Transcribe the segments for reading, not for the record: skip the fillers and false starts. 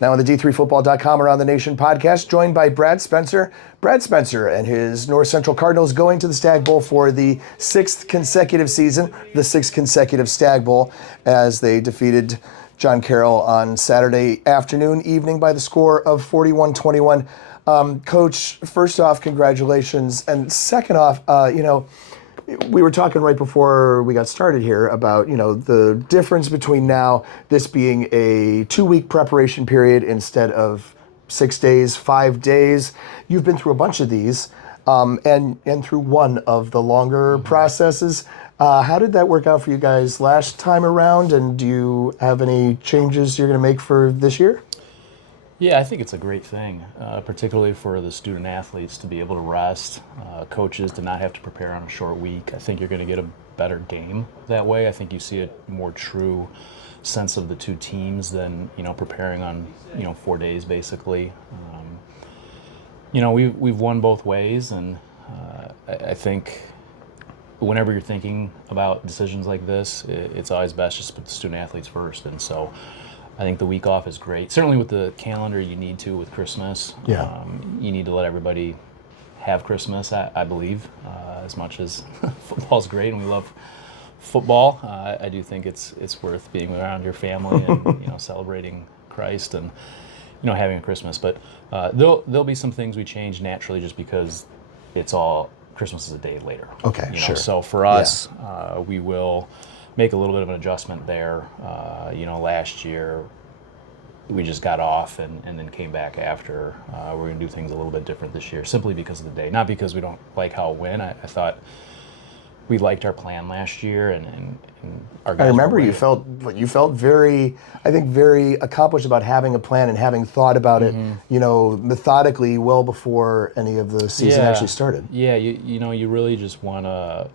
Now on the D3Football.com Around the Nation podcast, joined by Brad Spencer. Brad Spencer and his North Central Cardinals going to the Stagg Bowl for the sixth consecutive season, the sixth consecutive Stagg Bowl, as they defeated John Carroll on Saturday evening by the score of 41-21. Coach, first off, congratulations. And second off, we were talking right before we got started here about, the difference between now, this being a 2-week preparation period instead of 6 days, 5 days. You've been through a bunch of these and through one of the longer processes. How did that work out for you guys last time around? And do you have any changes you're going to make for this year? Yeah, I think it's a great thing, particularly for the student athletes to be able to rest, coaches to not have to prepare on a short week. I think you're going to get a better game that way. I think you see a more true sense of the two teams than, preparing on, 4 days basically. We've won both ways, and I think whenever you're thinking about decisions like this, it's always best just to put the student athletes first. And so I think the week off is great. Certainly with the calendar, you need to with Christmas. Yeah. You need to let everybody have Christmas, I believe, as much as football's great and we love football. I do think it's worth being around your family and celebrating Christ and having a Christmas. But there'll be some things we change naturally just because Christmas is a day later. Okay, sure. So for us, we will make a little bit of an adjustment there. Last year we just got off and then came back after. We're going to do things a little bit different this year, simply because of the day. Not because we don't like how it went. I thought we liked our plan last year, and our guys. I remember you felt very, I think, very accomplished about having a plan and having thought about it, methodically well before any of the season actually started. Yeah, you really just want to,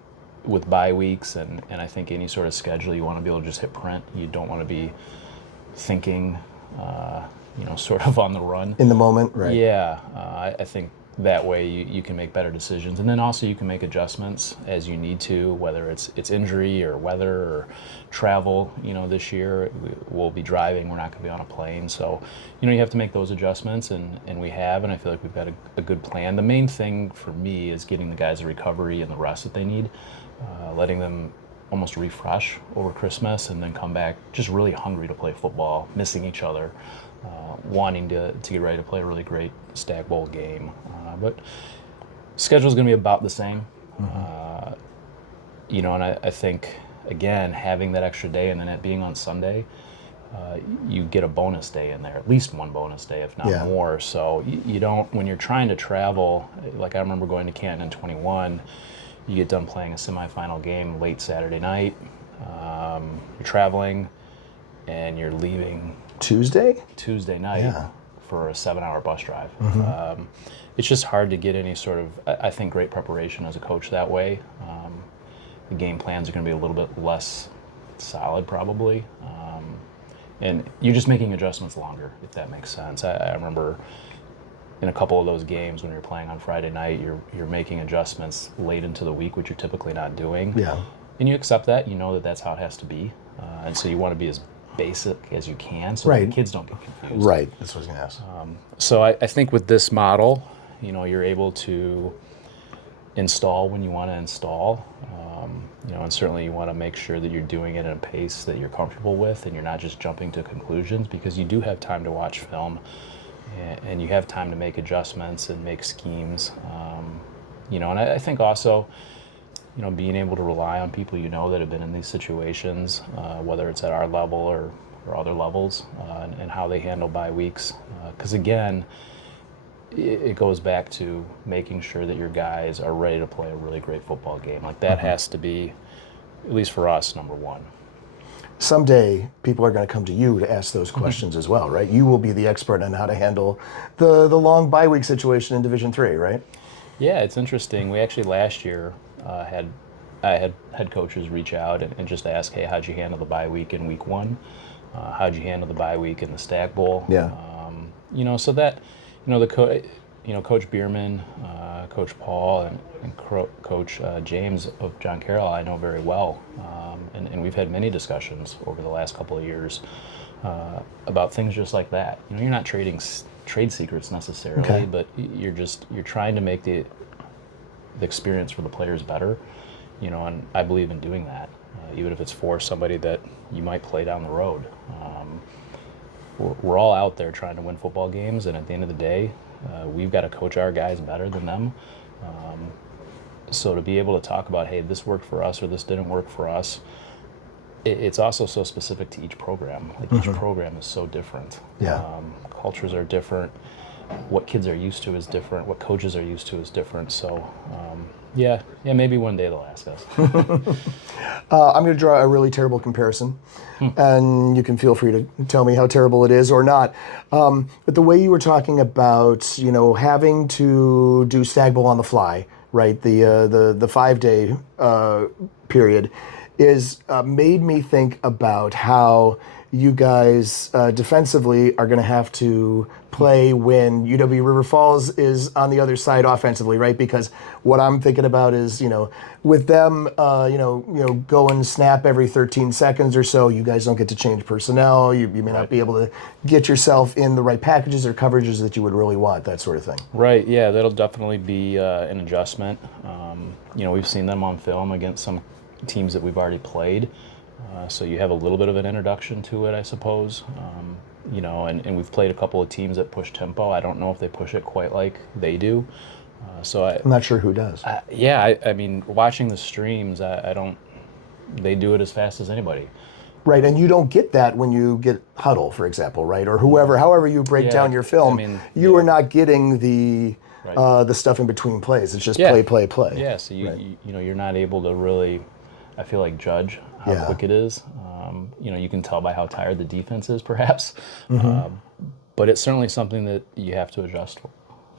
with bye weeks and I think any sort of schedule, you want to be able to just hit print. You don't want to be thinking, sort of on the run. In the moment, right? Yeah, I think that way you can make better decisions. And then also you can make adjustments as you need to, whether it's injury or weather or travel. This year we'll be driving, we're not going to be on a plane. So, you have to make those adjustments, and we have, and I feel like we've got a good plan. The main thing for me is getting the guys the recovery and the rest that they need. Letting them almost refresh over Christmas and then come back just really hungry to play football, missing each other, wanting to get ready to play a really great Stagg Bowl game. But schedule's going to be about the same. And I think, again, having that extra day and then it being on Sunday, you get a bonus day in there, at least one bonus day, if not more. So you don't, when you're trying to travel, like I remember going to Canton in 21, you get done playing a semifinal game late Saturday night. You're traveling, and you're leaving Tuesday night for a 7-hour bus drive. It's just hard to get any sort of, I think, great preparation as a coach that way. The game plans are going to be a little bit less solid, probably. And you're just making adjustments longer, if that makes sense. I remember in a couple of those games when you're playing on Friday night, you're making adjustments late into the week, which you're typically not doing. Yeah. And you accept that. You know that that's how it has to be. And so you want to be as basic as you can so that the kids don't get confused. Right. That's what I was going to ask. So I think with this model, you're able to install when you want to install. And certainly you want to make sure that you're doing it at a pace that you're comfortable with and you're not just jumping to conclusions, because you do have time to watch film. And you have time to make adjustments and make schemes, and I think also, being able to rely on people that have been in these situations, whether it's at our level or other levels, and how they handle bye weeks. Because again, it goes back to making sure that your guys are ready to play a really great football game. Like that has to be, at least for us, number one. Someday, people are going to come to you to ask those questions as well, right? You will be the expert on how to handle the long bye week situation in Division III, right? Yeah, it's interesting. We actually last year I had head coaches reach out and just ask, hey, how'd you handle the bye week in week one? How'd you handle the bye week in the Stagg Bowl? Yeah. So that, Coach Bierman, Coach Paul, and Coach James of John Carroll, I know very well. And we've had many discussions over the last couple of years about things just like that. You're not trading trade secrets necessarily, but you're trying to make the experience for the players better. And I believe in doing that, even if it's for somebody that you might play down the road. We're all out there trying to win football games, and at the end of the day, we've got to coach our guys better than them. So to be able to talk about, hey, this worked for us or this didn't work for us, it's also so specific to each program. Like each program is so different. Cultures are different. What kids are used to is different. What coaches are used to is different. So, maybe one day they'll ask us. I'm going to draw a really terrible comparison, and you can feel free to tell me how terrible it is or not. But the way you were talking about, having to do Stagg Bowl on the fly, right? The 5-day period is made me think about how you guys defensively are going to have to play when UW River Falls is on the other side offensively, right? Because what I'm thinking about is, with them, go and snap every 13 seconds or so, you guys don't get to change personnel. You may not be able to get yourself in the right packages or coverages that you would really want, that sort of thing. Right, yeah, that'll definitely be an adjustment. We've seen them on film against some teams that we've already played. So you have a little bit of an introduction to it, I suppose. And we've played a couple of teams that push tempo. I don't know if they push it quite like they do. I'm not sure who does. I mean, watching the streams, they do it as fast as anybody. Right, and you don't get that when you get Huddle, for example, right? Or however you break down your film, you are not getting the stuff in between plays. It's just play. Yeah, so you're not able to really, I feel like, judge how quick it is. You can tell by how tired the defense is, perhaps. But it's certainly something that you have to adjust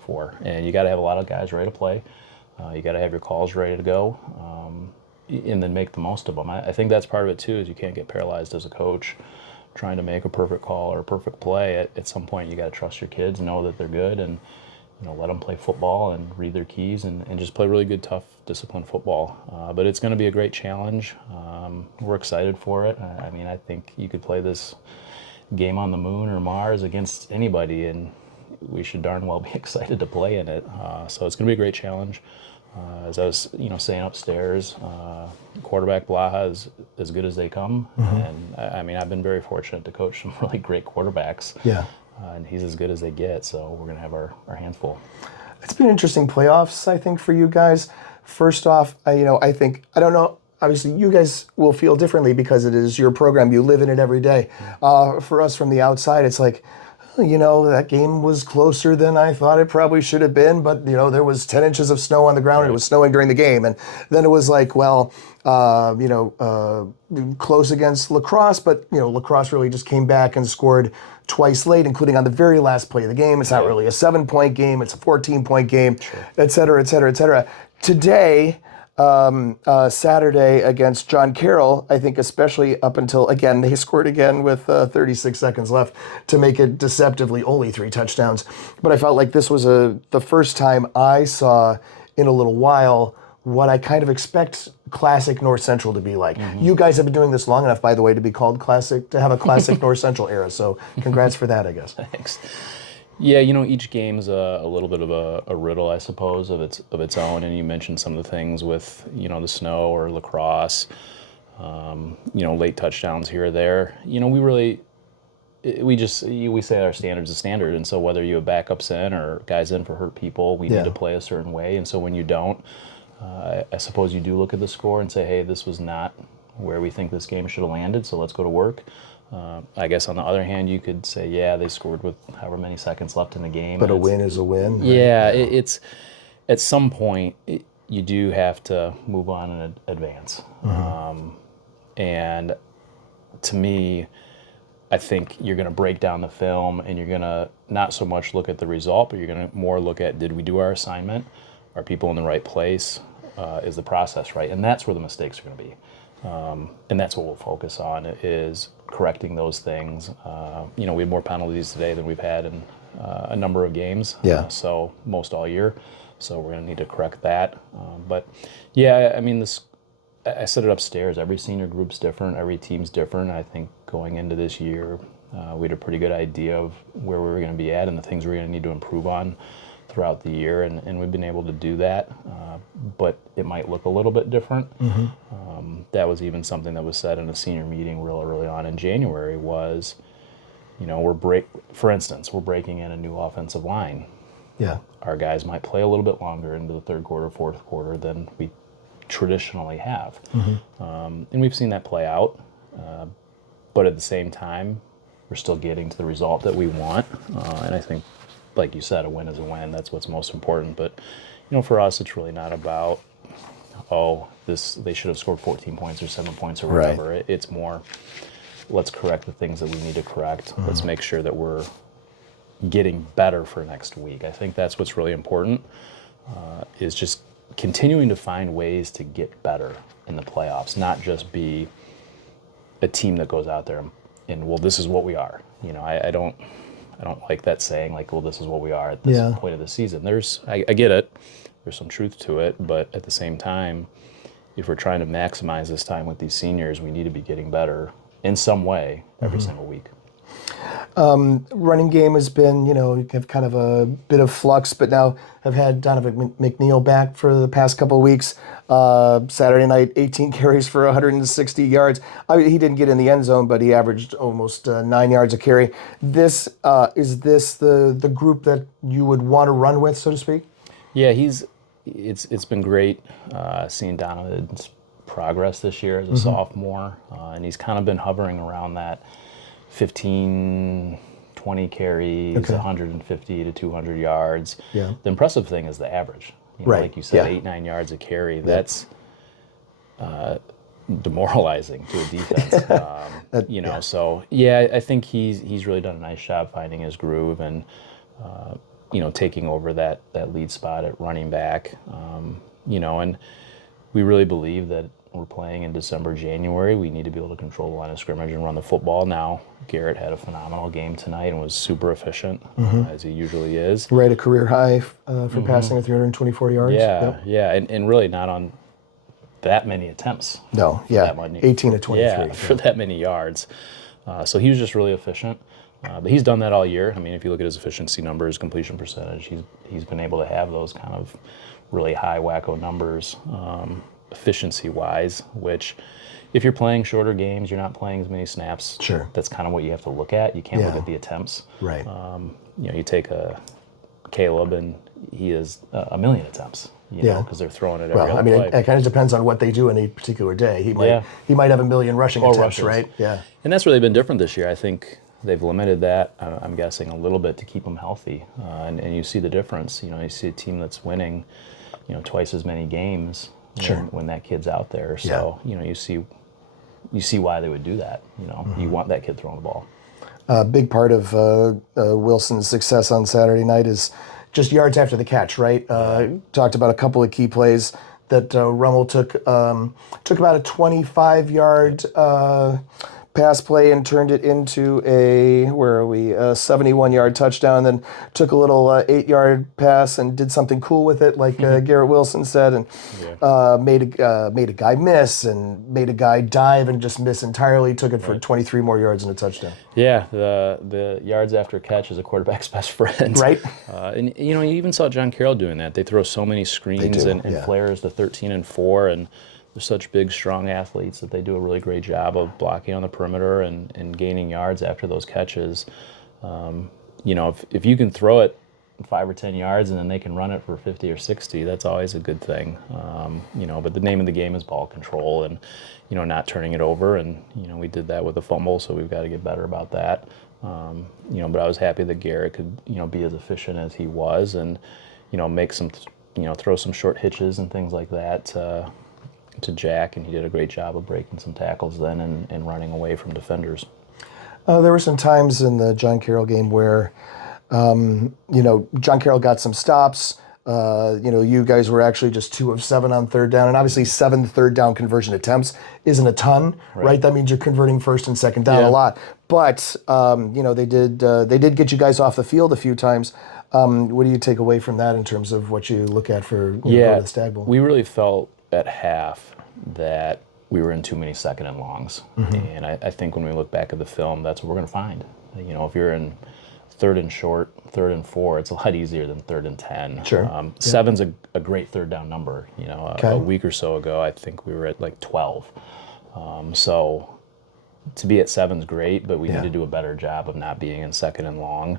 for. And you got to have a lot of guys ready to play. You got to have your calls ready to go, and then make the most of them. I think that's part of it, too, is you can't get paralyzed as a coach trying to make a perfect call or a perfect play. At some point, you got to trust your kids, know that they're good, and let them play football and read their keys and just play really good, tough, disciplined football. But it's going to be a great challenge. We're excited for it. I think you could play this game on the moon or Mars against anybody, and we should darn well be excited to play in it. So it's going to be a great challenge. As I was, saying upstairs, quarterback Blaha is as good as they come. And I've been very fortunate to coach some really great quarterbacks. Yeah. And he's as good as they get, so we're going to have our hands full. It's been interesting playoffs, I think, for you guys. First off, I don't know, obviously you guys will feel differently because it is your program. You live in it every day. For us from the outside, it's like, that game was closer than I thought it probably should have been, but, there was 10 inches of snow on the ground, and it was snowing during the game. And then it was like, close against lacrosse, but, lacrosse really just came back and scored twice late, including on the very last play of the game. It's not really a 7-point game, it's a 14-point game, et cetera, et cetera, et cetera. Today, Saturday against John Carroll, I think especially up until, again, they scored again with 36 seconds left to make it deceptively only 3 touchdowns. But I felt like this was the first time I saw in a little while what I kind of expect classic North Central to be like. You guys have been doing this long enough, by the way, to be called classic, to have a classic North Central era. So congrats for that, I guess. Thanks. Yeah, each game's a little bit of a riddle, I suppose, of its own. And you mentioned some of the things with the snow or lacrosse, late touchdowns here or there. We say our standard's a standard, and so whether you have backups in or guys in for hurt people, we need to play a certain way. And so when you don't, I suppose you do look at the score and say, hey, this was not where we think this game should have landed, so let's go to work. I guess on the other hand, you could say, yeah, they scored with however many seconds left in the game. But a win is a win. Right? Yeah, it's at some point, you do have to move on and advance. And to me, I think you're going to break down the film and you're going to not so much look at the result, but you're going to more look at, did we do our assignment? Are people in the right place? Is the process right? And that's where the mistakes are going to be. And that's what we'll focus on, is correcting those things. We had more penalties today than we've had in a number of games. So most all year. So we're going to need to correct that. But yeah, I said it upstairs. Every senior group's different. Every team's different. I think going into this year, We had a pretty good idea of where we were going to be at and the things we were going to need to improve on throughout the year, and we've been able to do that, but it might look a little bit different. That was even something that was said in a senior meeting real early on in January was, for instance, we're breaking in a new offensive line. Yeah. Our guys might play a little bit longer into the third quarter, fourth quarter than we traditionally have. And we've seen that play out, but at the same time, we're still getting to the result that we want, and I think, like you said, a win is a win. That's what's most important. But, for us, it's really not about, they should have scored 14 points or 7 points or whatever. Right. It's more, let's correct the things that we need to correct. Let's make sure that we're getting better for next week. I think that's what's really important, is just continuing to find ways to get better in the playoffs, not just be a team that goes out there and well, this is what we are. I don't like that saying, like, well, this is what we are at this point of the season. I get it. There's some truth to it, but at the same time, if we're trying to maximize this time with these seniors, we need to be getting better in some way every single week. Running game has been, have kind of a bit of flux, but now have had Donovan McNeil back for the past couple of weeks. Saturday night, 18 carries for 160 yards. He didn't get in the end zone, but he averaged almost 9 yards a carry. Is this the group that you would want to run with, so to speak? Yeah, it's been great seeing Donovan's progress this year as a sophomore, and he's kind of been hovering around that 15, 20 carries, 150 to 200 yards. Yeah. The impressive thing is the average. Like you said, 8-9 yards a carry. That's demoralizing to a defense. So I think he's really done a nice job finding his groove and taking over that lead spot at running back. And we really believe that we're playing in December, January. We need to be able to control the line of scrimmage and run the football. Now, Garrett had a phenomenal game tonight and was super efficient, as he usually is. Right, a career high for passing at 324 yards. Yeah, and really not on that many attempts. No, 18 to 23. Yeah, for that many yards. So he was just really efficient. But he's done that all year. I mean, if you look at his efficiency numbers, completion percentage, he's been able to have those kind of really high wacko numbers. Efficiency-wise, which if you're playing shorter games, you're not playing as many snaps. Sure. That's kind of what you have to look at. You can't look at the attempts. Right. You take a Caleb, and he has a million attempts. Because they're throwing it every other play. It kind of depends on what they do in a particular day. He might have a million rushing attempts, rushes. right? Yeah. And that's really been different this year. I think they've limited that, I'm guessing, a little bit to keep them healthy. And you see the difference. You see a team that's winning, twice as many games. When that kid's out there, so you see why they would do that. You want that kid throwing the ball. A big part of Wilson's success on Saturday night is just yards after the catch, right? Talked about a couple of key plays that Rummel took about a 25-yard pass play and turned it into a 71-yard touchdown. Then took a little 8-yard pass and did something cool with it, like Garrett Wilson said, and made a guy miss and made a guy dive and just miss entirely. Took it for 23 more yards and a touchdown. Yeah, the yards after catch is a quarterback's best friend. Right. And you even saw John Carroll doing that. They throw so many screens and flares to 13 and 4, and they're such big, strong athletes that they do a really great job of blocking on the perimeter and gaining yards after those catches. If you can throw it 5 or 10 yards and then they can run it for 50 or 60, that's always a good thing. But the name of the game is ball control and, not turning it over. And, we did that with a fumble, so we've got to get better about that. But I was happy that Garrett could, be as efficient as he was and, make some, throw some short hitches and things like that to Jack, and he did a great job of breaking some tackles then and running away from defenders. There were some times in the John Carroll game where, John Carroll got some stops. You guys were actually just 2 of 7 on third down, and obviously 7 third down conversion attempts isn't a ton, right? That means you're converting first and second down a lot. But they did get you guys off the field a few times. What do you take away from that in terms of what you look at for going to the Stagg Bowl? We really felt at half that we were in too many second and longs. And I think when we look back at the film, that's what we're going to find. If you're in third and short, third and 4, it's a lot easier than third and 10. Sure. Seven's a great third down number. A week or so ago, I think we were at like 12. So to be at 7's great, but we need to do a better job of not being in second and long.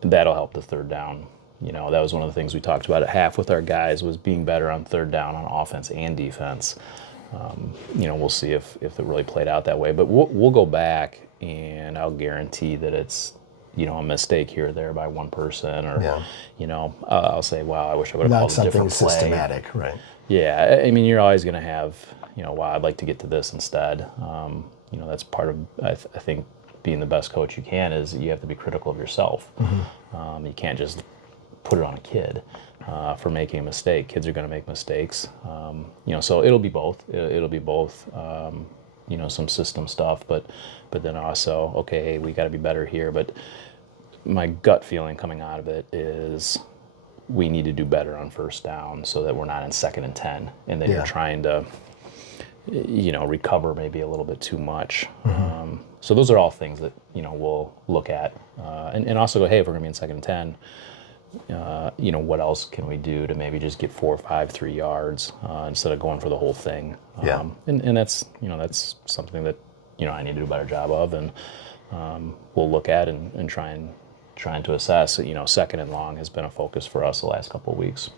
That'll help the third down. That was one of the things we talked about at half with our guys, was being better on third down on offense and defense. We'll see if it really played out that way. But we'll go back, and I'll guarantee that it's, a mistake here or there by one person, or, I'll say, wow, I wish I would have called a different play. Not something systematic, right? Yeah, I mean, you're always going to have, wow, I'd like to get to this instead. That's part of, I think, being the best coach you can is you have to be critical of yourself. You can't just put it on a kid for making a mistake. Kids are going to make mistakes. So it'll be both. It'll be both, some system stuff, but then also, okay, hey, we got to be better here. But my gut feeling coming out of it is we need to do better on first down so that we're not in second and 10, and then you're trying to, recover maybe a little bit too much. So those are all things that, we'll look at, and also go, hey, if we're going to be in second and 10, what else can we do to maybe just get 4 or 5, 3 yards instead of going for the whole thing? And that's, that's something that, I need to do a better job of, and we'll look at and trying to assess. Second and long has been a focus for us the last couple of weeks.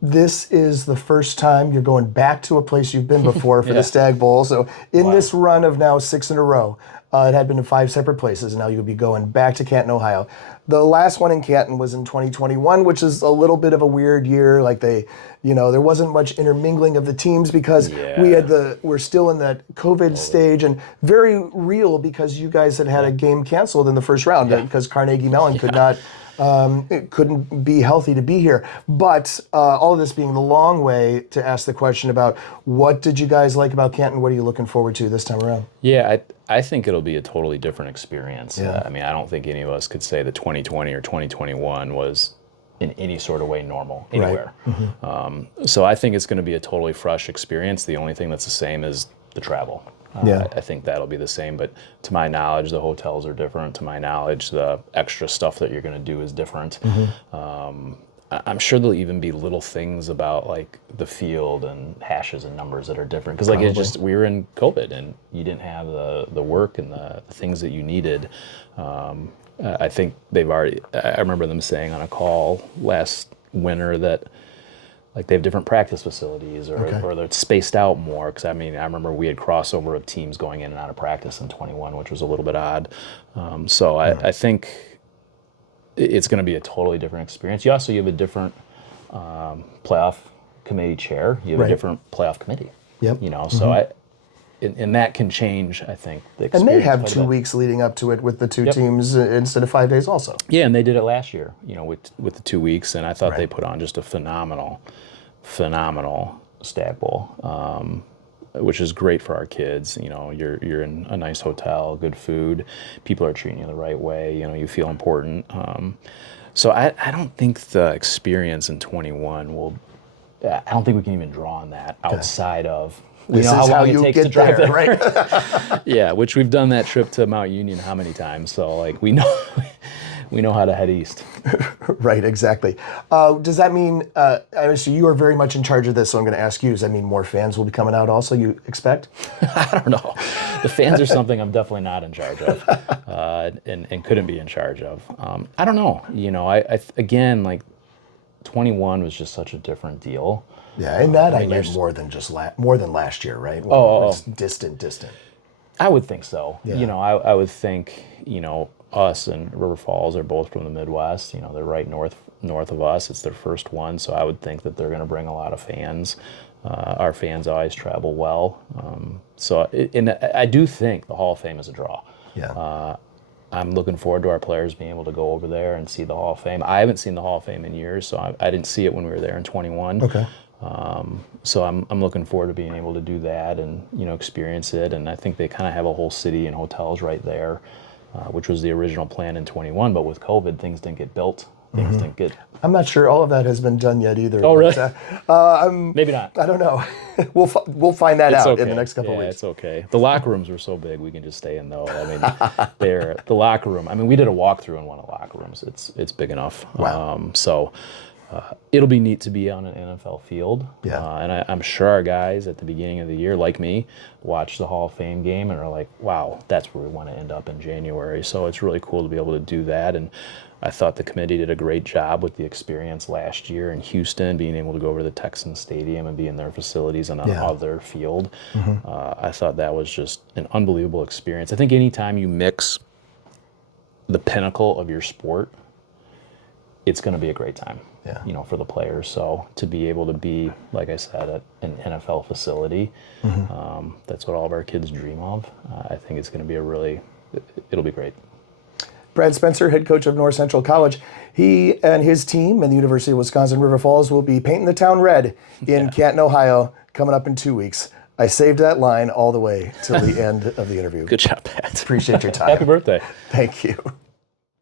This is the first time you're going back to a place you've been before for the Stagg Bowl. So in this run of now 6 in a row, it had been in 5 separate places, and now you'll be going back to Canton, Ohio. The last one in Canton was in 2021, which is a little bit of a weird year. Like there wasn't much intermingling of the teams because we're still in that COVID stage, and very real because you guys had a game canceled in the first round because Carnegie Mellon could not. It couldn't be healthy to be here. But all of this being the long way to ask the question about what did you guys like about Canton? What are you looking forward to this time around? Yeah, I think it'll be a totally different experience. I mean, I don't think any of us could say that 2020 or 2021 was in any sort of way normal anywhere. Right. So I think it's going to be a totally fresh experience. The only thing that's the same is the travel. I think that'll be the same, but to my knowledge, the hotels are different. To my knowledge, the extra stuff that you're going to do is different. I'm sure there'll even be little things about like the field and hashes and numbers that are different. Because it's just, we were in COVID and you didn't have the work and the things that you needed. I think I remember them saying on a call last winter that like they have different practice facilities or they're spaced out more. Because I remember we had crossover of teams going in and out of practice in 21, which was a little bit odd. I think it's going to be a totally different experience. You have a different playoff committee chair. You have a different playoff committee. So and that can change, I think, the experience. And they have 2 weeks leading up to it with the two teams instead of 5 days also. Yeah, and they did it last year, with the 2 weeks, and I thought they put on just a phenomenal Stagg Bowl, which is great for our kids. You're in a nice hotel, good food, people are treating you the right way, you feel important. So I don't think the experience in 21 I don't think we can even draw on that outside of this is how you get there, right? Yeah, which we've done that trip to Mount Union how many times? So like we know how to head east. Right, exactly. Does that mean? So you are very much in charge of this. So I'm going to ask you: does that mean more fans will be coming out? Also, you expect? I don't know. The fans are something I'm definitely not in charge of, and couldn't be in charge of. I don't know. I again like 21 was just such a different deal. Yeah, and that I meant more than last year, right? It's distant. I would think so. Yeah. I would think, us and River Falls are both from the Midwest. They're right north of us. It's their first one, so I would think that they're going to bring a lot of fans. Our fans always travel well. And I do think the Hall of Fame is a draw. Yeah. I'm looking forward to our players being able to go over there and see the Hall of Fame. I haven't seen the Hall of Fame in years, so I didn't see it when we were there in 21. Okay. So I'm looking forward to being able to do that and experience it. And I think they kind of have a whole city and hotels right there, which was the original plan in 21. But with COVID, things didn't get built things didn't get. I'm not sure all of that has been done yet either. Oh, really? Maybe not. I don't know. We'll find that out in the next couple of weeks. It's okay. The locker rooms were so big we can just stay in those. I mean, the locker room. I mean, we did a walkthrough in one of the locker rooms. It's big enough. Wow. It'll be neat to be on an NFL field. Yeah. And I'm sure our guys at the beginning of the year, like me, watch the Hall of Fame game and are like, wow, that's where we want to end up in January. So it's really cool to be able to do that. And I thought the committee did a great job with the experience last year in Houston, being able to go over to the Texans Stadium and be in their facilities on another field. I thought that was just an unbelievable experience. I think anytime you mix the pinnacle of your sport, it's going to be a great time, for the players. So to be able to be, like I said, at an NFL facility, that's what all of our kids dream of. I think it's going to be it'll be great. Brad Spencer, head coach of North Central College. He and his team and the University of Wisconsin River Falls will be painting the town red in Canton, Ohio, coming up in 2 weeks. I saved that line all the way till the end of the interview. Good job, Pat. Appreciate your time. Happy birthday. Thank you.